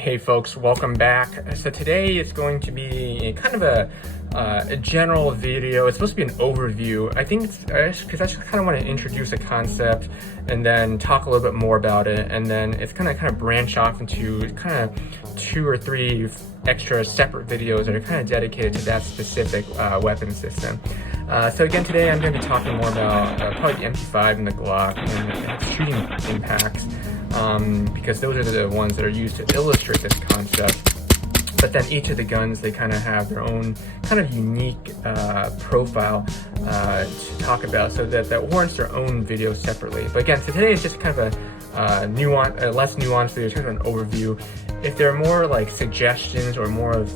Hey folks, welcome back. So today it's going to be kind of a general video. It's supposed to be an overview. I think it's because I just kind of want to introduce a concept and then talk a little bit more about it, and then it's kind of branch off into kind of 2 or 3 extra separate videos that are kind of dedicated to that specific weapon system. So again, today I'm going to be talking more about probably the MP5 and the Glock and shooting impacts, because those are the ones that are used to illustrate this concept. But then each of the guns, they kind of have their own kind of unique profile to talk about, so that warrants their own video separately. But again, so today is just kind of a less nuanced video, kind of an overview. If there are more like suggestions or more of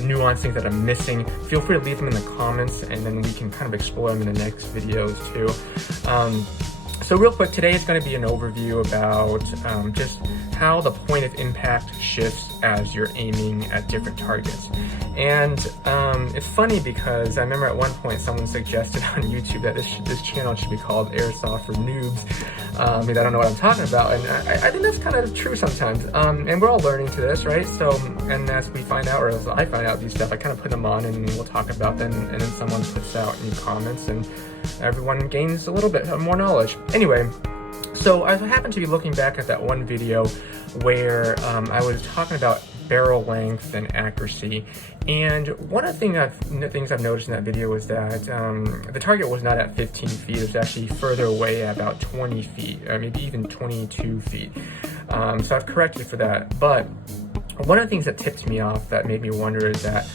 nuanced things that I'm missing, feel free to leave them in the comments, and then we can kind of explore them in the next videos too. So real quick, today is going to be an overview about just how the point of impact shifts as you're aiming at different targets. And it's funny because I remember at one point someone suggested on YouTube that this channel should be called Airsoft for Noobs. I don't know what I'm talking about, and I think that's kind of true sometimes. And we're all learning to this, right? So, and as we find out, or as I find out these stuff, I kind of put them on and we'll talk about them, and then someone puts out new comments and everyone gains a little bit more knowledge. Anyway, so I happen to be looking back at that one video where I was talking about barrel length and accuracy, and one of the things I've noticed in that video was that the target was not at 15 feet, it was actually further away at about 20 feet, or maybe even 22 feet. So I've corrected for that, but one of the things that tipped me off that made me wonder is that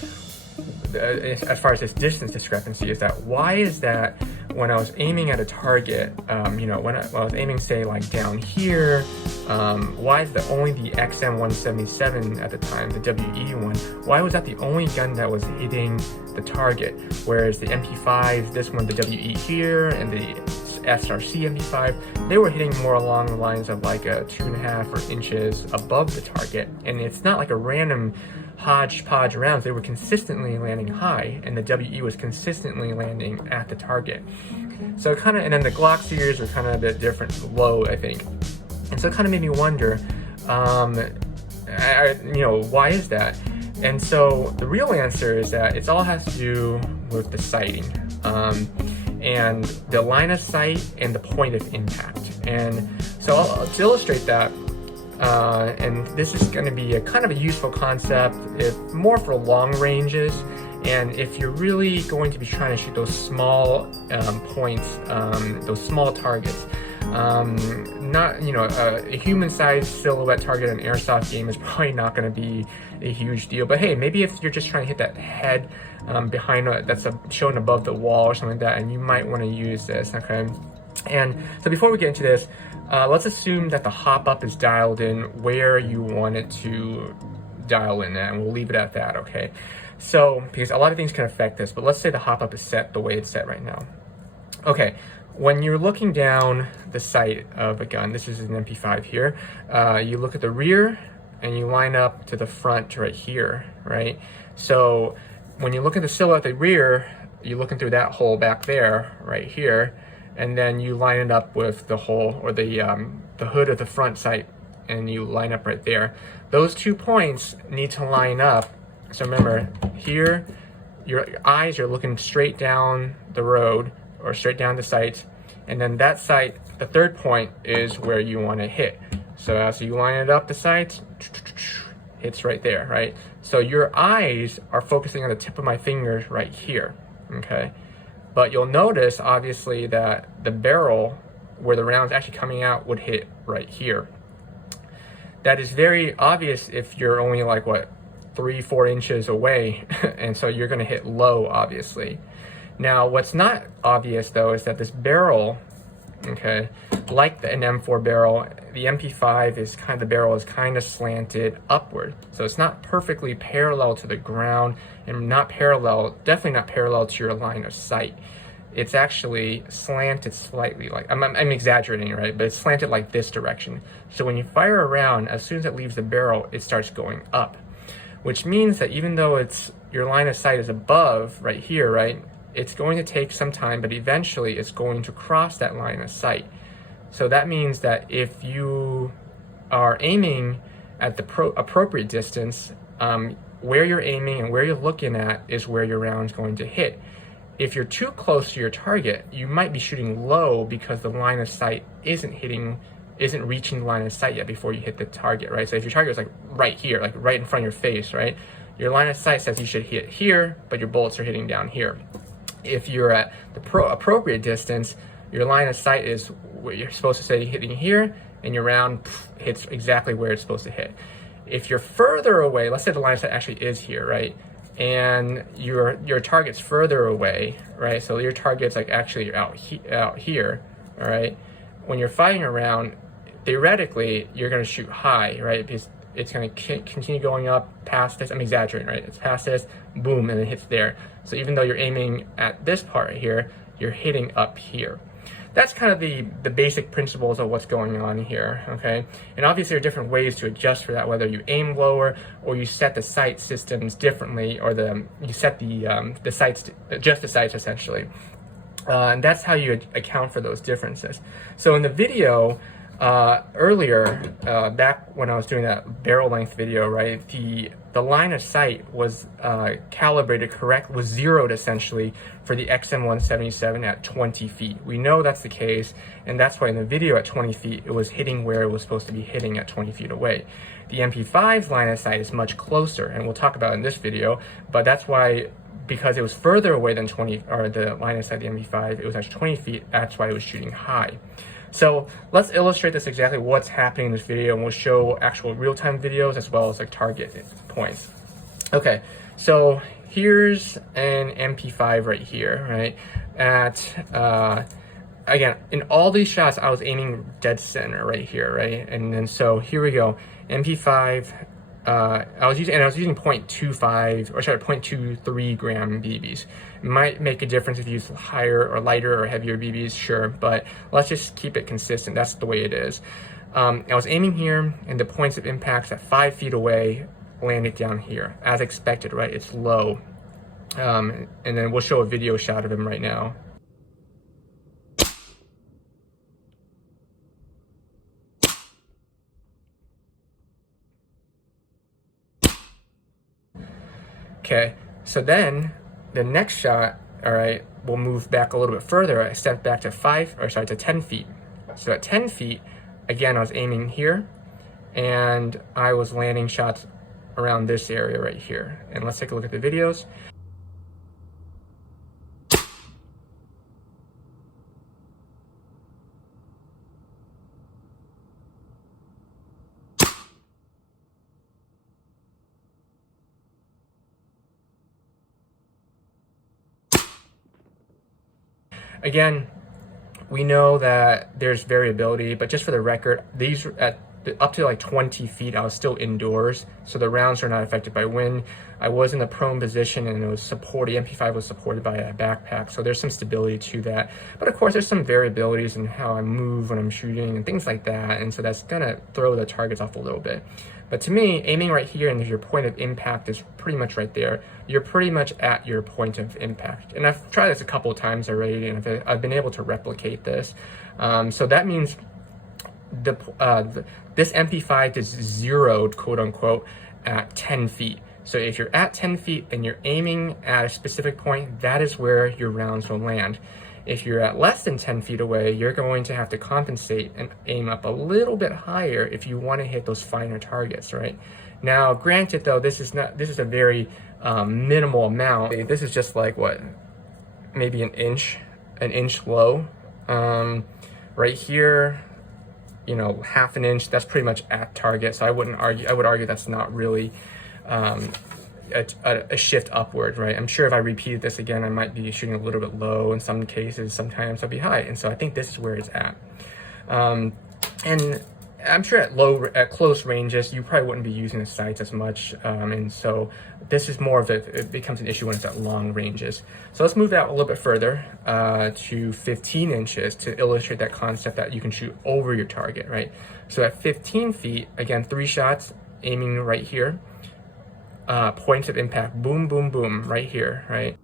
as far as this distance discrepancy, is that why is that when I was aiming at a target, when I was aiming, say, like down here, why is only the XM177 at the time, the WE one, why was that the only gun that was hitting the target? Whereas the MP5, this one, the WE here, and the SRC MP5, they were hitting more along the lines of like a 2.5 inches above the target. And it's not like a random hodgepodge rounds, they were consistently landing high, and the WE was consistently landing at the target. So and then the Glock series are kind of a bit different, low, I think. And so it kind of made me wonder, why is that? And so the real answer is that it all has to do with the sighting, and the line of sight and the point of impact. And so to illustrate that, and this is going to be a kind of a useful concept, more for long ranges, and if you're really going to be trying to shoot those small points, those small targets. Not, a human-sized silhouette target in an airsoft game is probably not going to be a huge deal. But hey, maybe if you're just trying to hit that head behind that's shown above the wall or something like that, and you might want to use this. Okay. And so before we get into this, let's assume that the hop up is dialed in where you want it to dial in at, and we'll leave it at that. Okay. So because a lot of things can affect this, but let's say the hop up is set the way it's set right now. Okay. When you're looking down the sight of a gun, this is an MP5 here, you look at the rear and you line up to the front right here, right? So when you look at the silhouette at the rear, you're looking through that hole back there, right here, and then you line it up with the hole, or the hood of the front sight, and you line up right there. Those 2 points need to line up. So remember, here, your eyes are looking straight down the road, or straight down the sight, and then that sight, the 3rd point, is where you want to hit. So as you line it up, the sight hits right there, right? So your eyes are focusing on the tip of my fingers right here, okay? But you'll notice, obviously, that the barrel, where the round's actually coming out, would hit right here. That is very obvious if you're only like, 3-4 inches away, and so you're going to hit low, obviously. Now, what's not obvious, though, is that this barrel, okay, like an M4 barrel, the MP5 the barrel is kind of slanted upward. So it's not perfectly parallel to the ground, and definitely not parallel to your line of sight. It's actually slanted slightly, like, I'm exaggerating, right? But it's slanted like this direction. So when you fire around, as soon as it leaves the barrel, it starts going up, which means that even though your line of sight is above, right here, right? It's going to take some time, but eventually it's going to cross that line of sight. So that means that if you are aiming at the appropriate distance, where you're aiming and where you're looking at is where your round's going to hit. If you're too close to your target, you might be shooting low because the line of sight isn't reaching the line of sight yet before you hit the target, right? So if your target is like right here, like right in front of your face, right? Your line of sight says you should hit here, but your bullets are hitting down here. If you're at the appropriate distance, your line of sight is what you're supposed to say hitting here, and your round hits exactly where it's supposed to hit. If you're further away, let's say the line of sight actually is here, right? And your target's further away, right? So your target's like actually out here, all right? When you're firing around, theoretically, you're going to shoot high, right? Because it's going to continue going up past this. I'm exaggerating, right? It's past this, boom, and it hits there. So even though you're aiming at this part right here, you're hitting up here. That's kind of the basic principles of what's going on here, okay? And obviously there are different ways to adjust for that, whether you aim lower or you set the sight systems differently, or you set the sights, adjust the sights essentially. And that's how you account for those differences. So in the video, earlier, back when I was doing that barrel length video, right, the line of sight was calibrated correct, was zeroed essentially for the XM177 at 20 feet. We know that's the case, and that's why in the video at 20 feet, it was hitting where it was supposed to be hitting at 20 feet away. The MP5's line of sight is much closer, and we'll talk about it in this video, but that's why, because it was further away than 20, or the line of sight of the MP5, it was actually 20 feet, that's why it was shooting high. So let's illustrate this exactly what's happening in this video, and we'll show actual real-time videos as well as like target points. Okay, so here's an MP5 right here, right? Again, in all these shots, I was aiming dead center right here, right? And then so here we go, MP5. I was using 0.25 or sorry 0.23 gram BBs. It might make a difference if you use higher or lighter or heavier BBs, sure, but let's just keep it consistent. That's the way it is. I was aiming here, and the points of impacts at 5 feet away landed down here, as expected, right? It's low. And then we'll show a video shot of him right now. Okay, so then the next shot, all right, we'll move back a little bit further. I stepped back to 10 feet. So at 10 feet, again, I was aiming here, and I was landing shots around this area right here. And let's take a look at the videos. Again, we know that there's variability, but just for the record, these at up to like 20 feet, I was still indoors, so the rounds are not affected by wind. I was in the prone position, and it was supported. MP5 was supported by a backpack, so there's some stability to that. But of course, there's some variabilities in how I move when I'm shooting and things like that, and so that's gonna throw the targets off a little bit. But to me, aiming right here and your point of impact is pretty much right there. You're pretty much at your point of impact. And I've tried this a couple of times already, and I've been able to replicate this. So that means this MP5 is zeroed, quote unquote, at 10 feet. So if you're at 10 feet and you're aiming at a specific point, that is where your rounds will land. If you're at less than 10 feet away, you're going to have to compensate and aim up a little bit higher if you want to hit those finer targets, right? Now, granted though, this is a very minimal amount. This is just like what, maybe an inch low. Right here, you know, half an inch, that's pretty much at target. So I would argue that's not really a shift upward, right? I'm sure if I repeated this again, I might be shooting a little bit low in some cases, sometimes I'll be high. And so I think this is where it's at. And I'm sure at close ranges, you probably wouldn't be using the sights as much. And so this is more of it becomes an issue when it's at long ranges. So let's move out a little bit further to 15 inches to illustrate that concept that you can shoot over your target, right? So at 15 feet, again, 3 shots, aiming right here. Points of impact, boom, boom, boom, right here, right?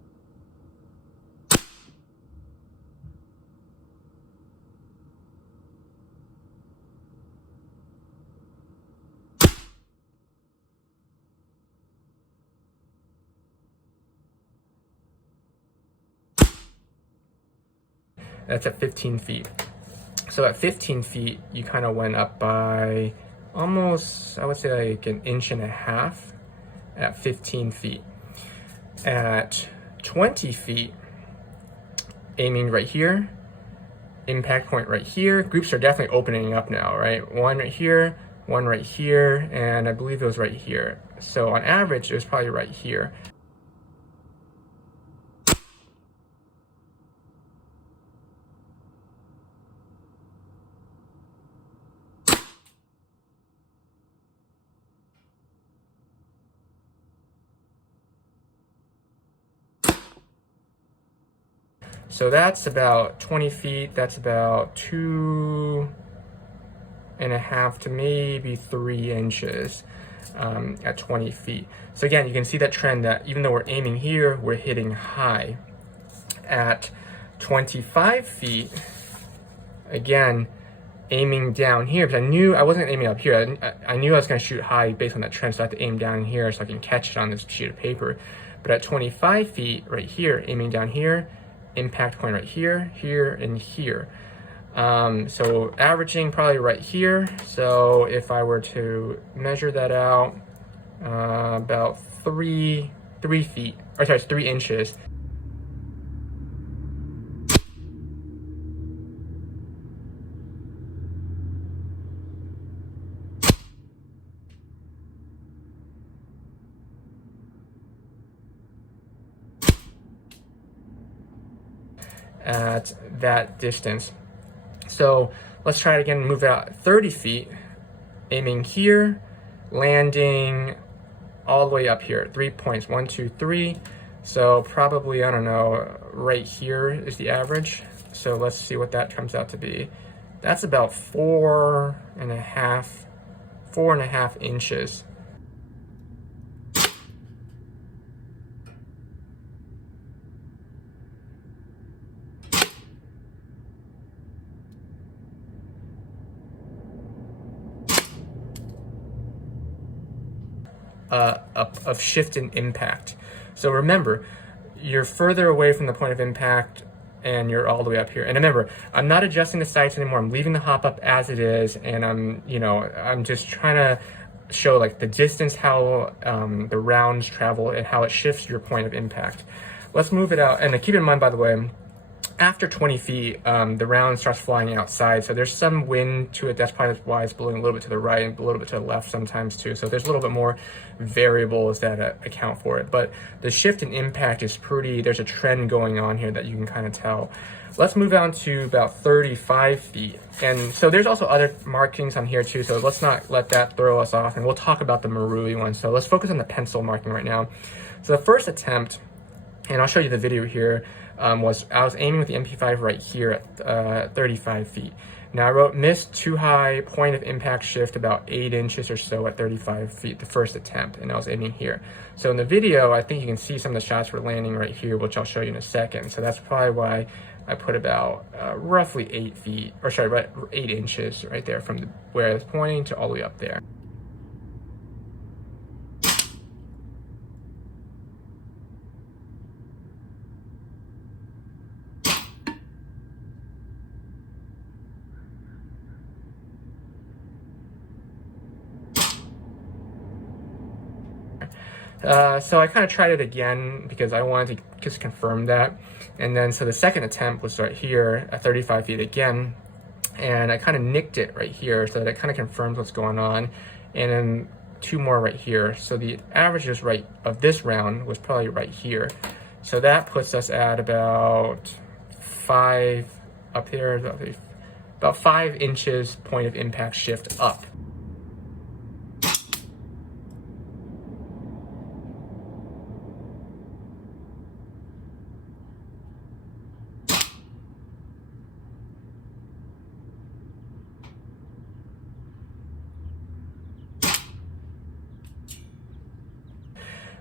That's at 15 feet. So at 15 feet, you kind of went up by almost, I would say like an inch and a half at 15 feet. At 20 feet, aiming right here, impact point right here. Groups are definitely opening up now, right? One right here, and I believe it was right here. So on average, it was probably right here. So that's about 20 feet. That's about 2.5 to maybe 3 inches at 20 feet. So again, you can see that trend that even though we're aiming here, we're hitting high. At 25 feet, again, aiming down here, because I knew I wasn't aiming up here. I knew I was going to shoot high based on that trend, so I have to aim down here so I can catch it on this sheet of paper. But at 25 feet, right here, aiming down here, impact point right here, here, and here. So averaging probably right here. So if I were to measure that out, about 3 feet, or sorry, 3 inches. At that distance. So let's try it again, move out 30 feet, aiming here, landing all the way up here, 3 points, 1, 2, 3. So probably, I don't know, right here is the average. So let's see what that comes out to be. That's about 4.5 inches. Of shift in impact. So remember, you're further away from the point of impact and you're all the way up here. And remember, I'm not adjusting the sights anymore. I'm leaving the hop up as it is, and I'm just trying to show like the distance, how the rounds travel, and how it shifts your point of impact. Let's move it out. And keep in mind, by the way, after 20 feet, the round starts flying outside, so there's some wind to it. That's probably why it's blowing a little bit to the right and a little bit to the left sometimes too. So there's a little bit more variables that account for it. But the shift in impact is there's a trend going on here that you can kind of tell. Let's move on to about 35 feet. And so there's also other markings on here too, so let's not let that throw us off. And we'll talk about the marui one. So let's focus on the pencil marking right now. So the first attempt, and I'll show you the video here, I was aiming with the MP5 right here at 35 feet. Now I wrote missed too high, point of impact shift about 8 inches or so at 35 feet, the first attempt, and I was aiming here. So in the video, I think you can see some of the shots were landing right here, which I'll show you in a second. So that's probably why I put about roughly 8 inches right there from where I was pointing to all the way up there. So I kind of tried it again because I wanted to just confirm that. And then so the second attempt was right here at 35 feet again. And I kind of nicked it right here so that it kind of confirms what's going on. And then 2 more right here. So the average is right of this round was probably right here. So that puts us at about 5 up here, about 5 inches point of impact shift up.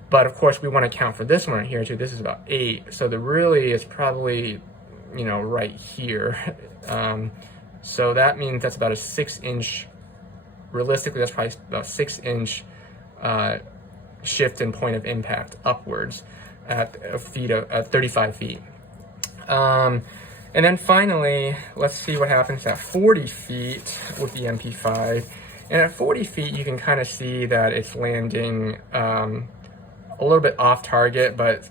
But of course, we want to account for this one right here too. This is about 8. So the really is probably, right here. So that means that's about a 6-inch, realistically, that's probably about 6-inch shift in point of impact upwards at 35 feet. And then finally, let's see what happens at 40 feet with the MP5. And at 40 feet, you can kind of see that it's landing a little bit off target, but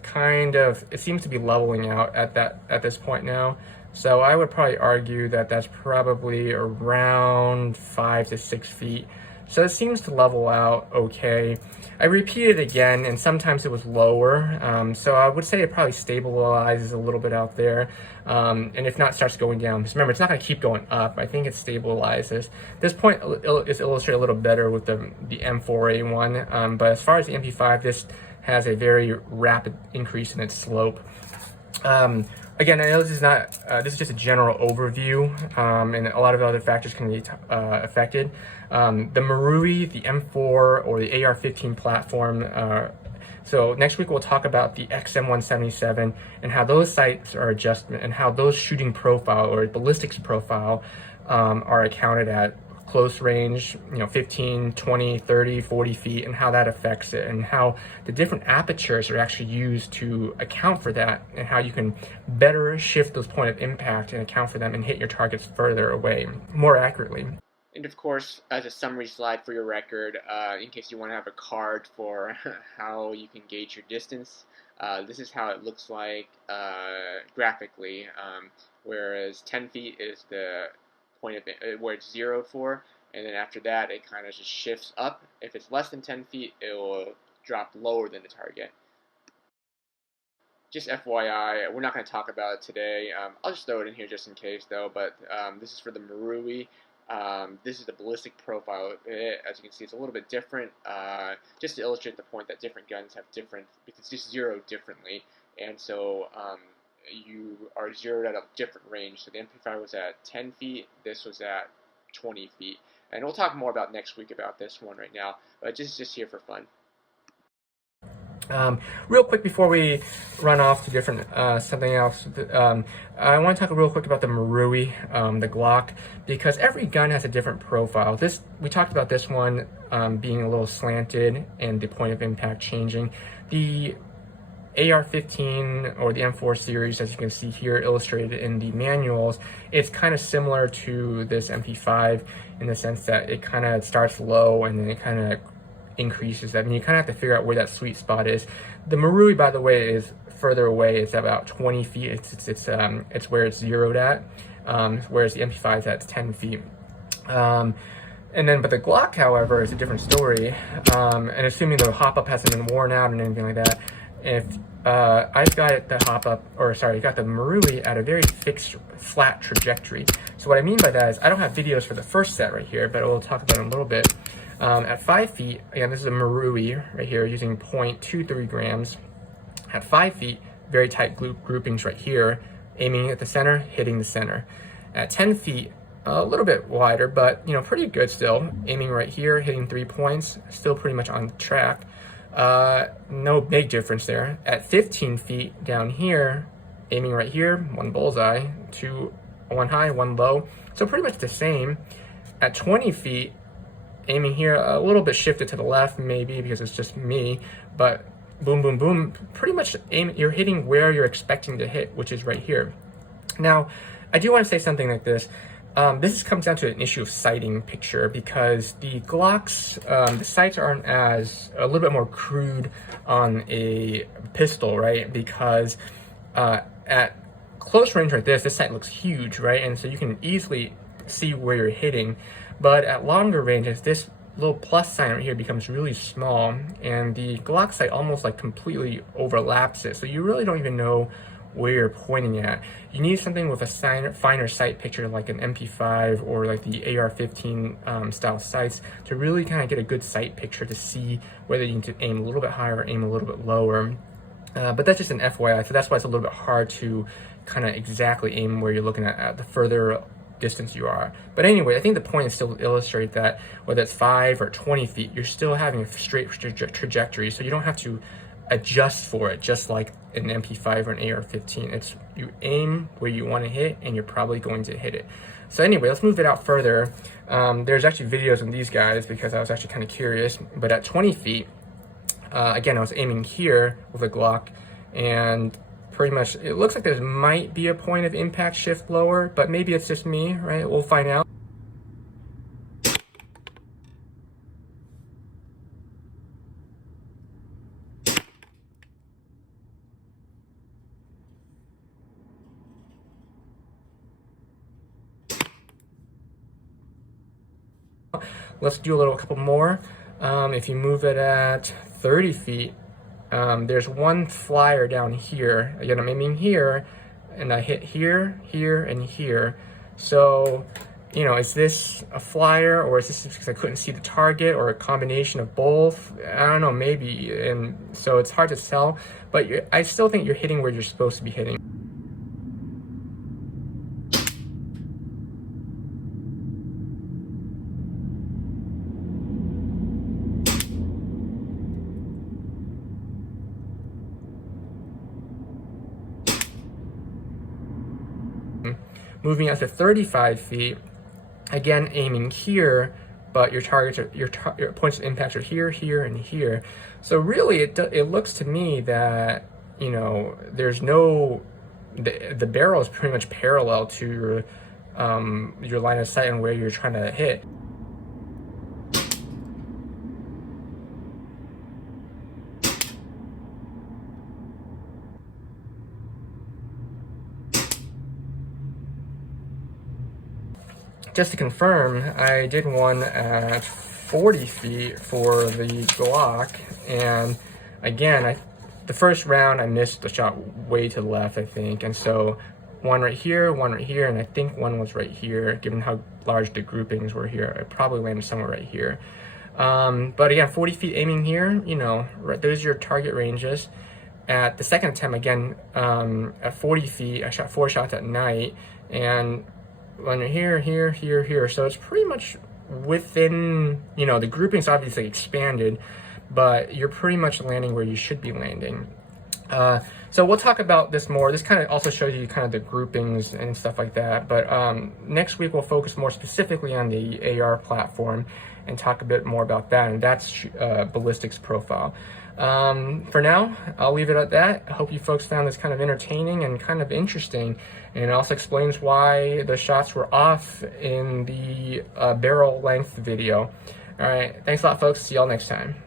it seems to be leveling out at this point now. So I would probably argue that that's probably around 5 to 6 feet. So it seems to level out okay. I repeated again, and sometimes it was lower. So I would say it probably stabilizes a little bit out there. And if not, starts going down. Because remember, it's not going to keep going up. I think it stabilizes. This point is illustrated a little better with the M4A1. But as far as the MP5, this has a very rapid increase in its slope. Again, I know this is not, this is just a general overview, and a lot of other factors can be affected. The Marui, the M4, or the AR-15 platform. So next week we'll talk about the XM177 and how those sights are adjusted and how those shooting profile or ballistics profile are accounted at close range, 15, 20, 30, 40 feet, and how that affects it, and how the different apertures are actually used to account for that, and how you can better shift those point of impact and account for them and hit your targets further away more accurately. And of course, as a summary slide for your record, in case you want to have a card for how you can gauge your distance, this is how it looks like graphically, whereas 10 feet is the point of where it's zeroed for, and then after that it kind of just shifts up. If it's less than 10 feet, it will drop lower than the target. Just FYI, we're not going to talk about it today. I'll just throw it in here just in case though, but this is for the Marui. This is the ballistic profile. As you can see, it's a little bit different, just to illustrate the point that different guns have different, because it's just zeroed differently, and so you are zeroed at a different range. So the MP5 was at 10 feet, this was at 20 feet. And we'll talk more about next week about this one right now, but just here for fun. Real quick before we run off to different something else, I want to talk real quick about the Marui, the Glock, because every gun has a different profile. We talked about this one being a little slanted and the point of impact changing. The AR-15 or the M4 series, as you can see here illustrated in the manuals, it's kind of similar to this MP5 in the sense that it kind of starts low and then it kind of increases that, and you kind of have to figure out where that sweet spot is. The Marui, by the way, is further away. It's about 20 feet. It's where it's zeroed at, whereas the MP5 is at 10 feet. But the Glock, however, is a different story. And assuming the hop-up hasn't been worn out and anything like that, if I've got the got the Marui at a very fixed, flat trajectory. So what I mean by that is I don't have videos for the first set right here, but we'll talk about it in a little bit. At 5 feet, again, this is a Marui right here using 0.23 grams. At 5 feet, very tight groupings right here, aiming at the center, hitting the center. At 10 feet, a little bit wider, but pretty good still. Aiming right here, hitting 3 points, still pretty much on track. No big difference there. At 15 feet down here, aiming right here, one bullseye, one high, one low. So pretty much the same. At 20 feet, aiming here, a little bit shifted to the left maybe because it's just me, but boom, boom, boom, pretty much you're hitting where you're expecting to hit, which is right here. Now, I do want to say something like this. This comes down to an issue of sighting picture, because the Glocks, the sights aren't a little bit more crude on a pistol, right? Because at close range like this sight looks huge, right? And so you can easily see where you're hitting. But at longer ranges, this little plus sign right here becomes really small, and the Glock sight almost like completely overlaps it. So you really don't even know where you're pointing at. You need something with a finer sight picture like an MP5 or like the AR-15 style sights to really kind of get a good sight picture to see whether you need to aim a little bit higher or aim a little bit lower. But that's just an FYI, so that's why it's a little bit hard to kind of exactly aim where you're looking at the further distance you are. But anyway, I think the point is still to illustrate that whether it's 5 or 20 feet, you're still having a straight trajectory, so you don't have to adjust for it just like an MP5 or an AR-15. It's you aim where you want to hit and you're probably going to hit it. So anyway, let's move it out further. There's actually videos on these guys because I was actually kind of curious, but at 20 feet, again, I was aiming here with a Glock and pretty much, it looks like there might be a point of impact shift lower, but maybe it's just me, right? We'll find out. Let's do a couple more. If you move it at 30 feet, there's one flyer down here. Again, I'm aiming here, and I hit here, here, and here. So, you know, is this a flyer, or is this because I couldn't see the target, or a combination of both? I don't know, maybe. And so it's hard to tell, but I still think you're hitting where you're supposed to be hitting. Moving out to 35 feet, again aiming here, but your targets are, your points of impact are here, here, and here. So really, it looks to me that, you know, there's no, the barrel is pretty much parallel to your line of sight and where you're trying to hit. Just to confirm, I did one at 40 feet for the Glock, and again, the first round I missed the shot way to the left, I think, and so one right here, and I think one was right here, given how large the groupings were here. I probably landed somewhere right here. But again, 40 feet aiming here, you know, those are your target ranges. At the second attempt, again, at 40 feet, I shot 4 shots at night, and when you're here, so it's pretty much within, you know, the grouping's obviously expanded, but you're pretty much landing where you should be landing. So we'll talk about this more. This kind of also shows you kind of the groupings and stuff like that, but next week we'll focus more specifically on the AR platform and talk a bit more about that, and that's Ballistics profile. For now, I'll leave it at that. I hope you folks found this kind of entertaining and kind of interesting, and it also explains why the shots were off in the barrel length video. All right, thanks a lot, folks. See y'all next time.